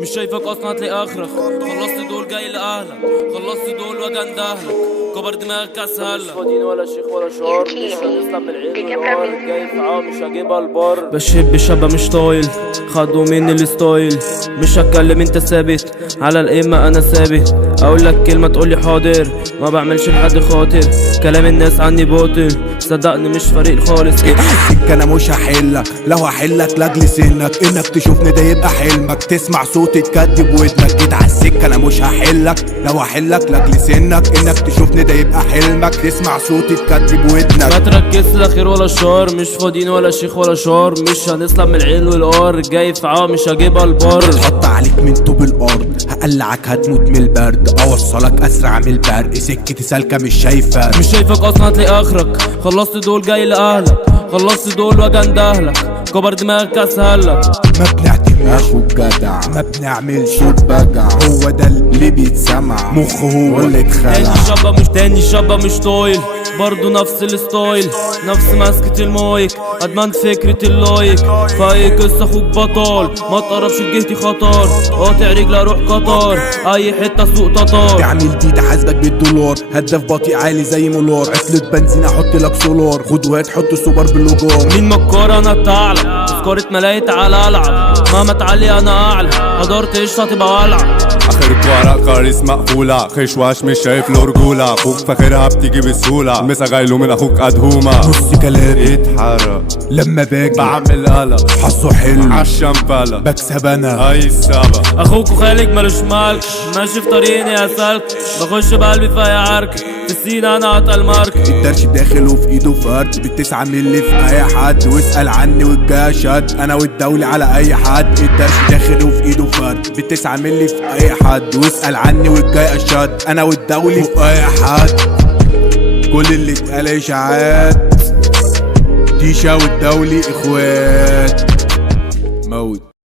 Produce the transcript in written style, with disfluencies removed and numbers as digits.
مش شايفك اصلا هتلاقي اخرك، خلصت دول جاي لاهلك، خلصت دول وجن دهلك، كبر دماغك اسهلك. مش فاضيين ولا شيخ ولا شار، مش هنسلم من العين والنار، جاي في عام مش هجيبها البر. بشب شابة مش طايل، خدوا مني الستايل، مش هتكلم انت ثابت على القمة انا ثابت، اقول لك كلمة تقولي حاضر، ما بعملش لحد خاطر، كلام الناس عني باطل، صدقني مش فريق خالص. السكة انا مش هحلك، لو هحلك لاجل سنك، انك تشوفني ده يبقى حلمك، تسمع صوتي تكدب ودنك. جيت عالسكة انا مش هحلك، لو هحلك لاجل سنك، انك تشوفني ده يبقى حلمك، تسمع صوتي تكدب ودنك. ما تركز لا خير ولا شر، مش فاضيين ولا شيخ ولا شار، مش هنسلم من العين والقار، جاي في عام مش هجيبها البر. هحط عليك من طوب الارض، هقلعك هتموت من البرد، اوصلك اسرع من البرق، سكتي سالكة مش شايفة. مش شايفك اصلا هتلاقي اخرك، خلصت دول جاي لاهلك، خلصت دول وجن دهلك، كبر دماغك اسهلك. ما بنعتمدش جدع، ما بنعملش بجع، هو ده اللي بيتسمع، مخه هو اللي اتخلع. تاني شابة مش طايل، برضو نفس الستايل، نفس ماسكة المايك، ادمنت فكرة اللايك، في اي قصة اخوك بطال، ما تقربش لجهتي خطر، قاطع رجلي اروح قطر، اي حتة سوق تطار. تعمل دي ده حاسبك بالدولار، هداف بطيء عالي زي مولار، عطلة بنزين احط لك سولار، خد وهات حط سوبر بالوجار. مين مكار انا الثعلب، تذكرة ملاهي تعالى العب، مهما تعلي انا اعلى، قدرت قشطة تبقى ولع. اخرك ورق كاريس مقفولة، خشواش مش شايف له رجولة، اخوك فاكرها بتيجي بسهولة، مسا غايله من اخوك ادهومة. نص كلامي اتحرق لما باجي بعمل قلق، حظه حلو عالشنبلة بكسب انا. هاي السبب اخوك وخالك مالوش مالك، ماشي في طريقي يا سالك، بخش بقلبي في اي عركة، في السين انا اتقل مارك. الدرش داخل وفي ايده فرد، بالتسعة ملي في اي حد، واسأل عني والجاي شد، انا والدولة على اي حد. الدرش داخل وفي ايده فرد، بالتسعة ملي في اي حد، واسأل عني والجاي اشد، انا والدولة في اي حد. كل اللي اتقال اشاعات، تيشا والدولي اخوات.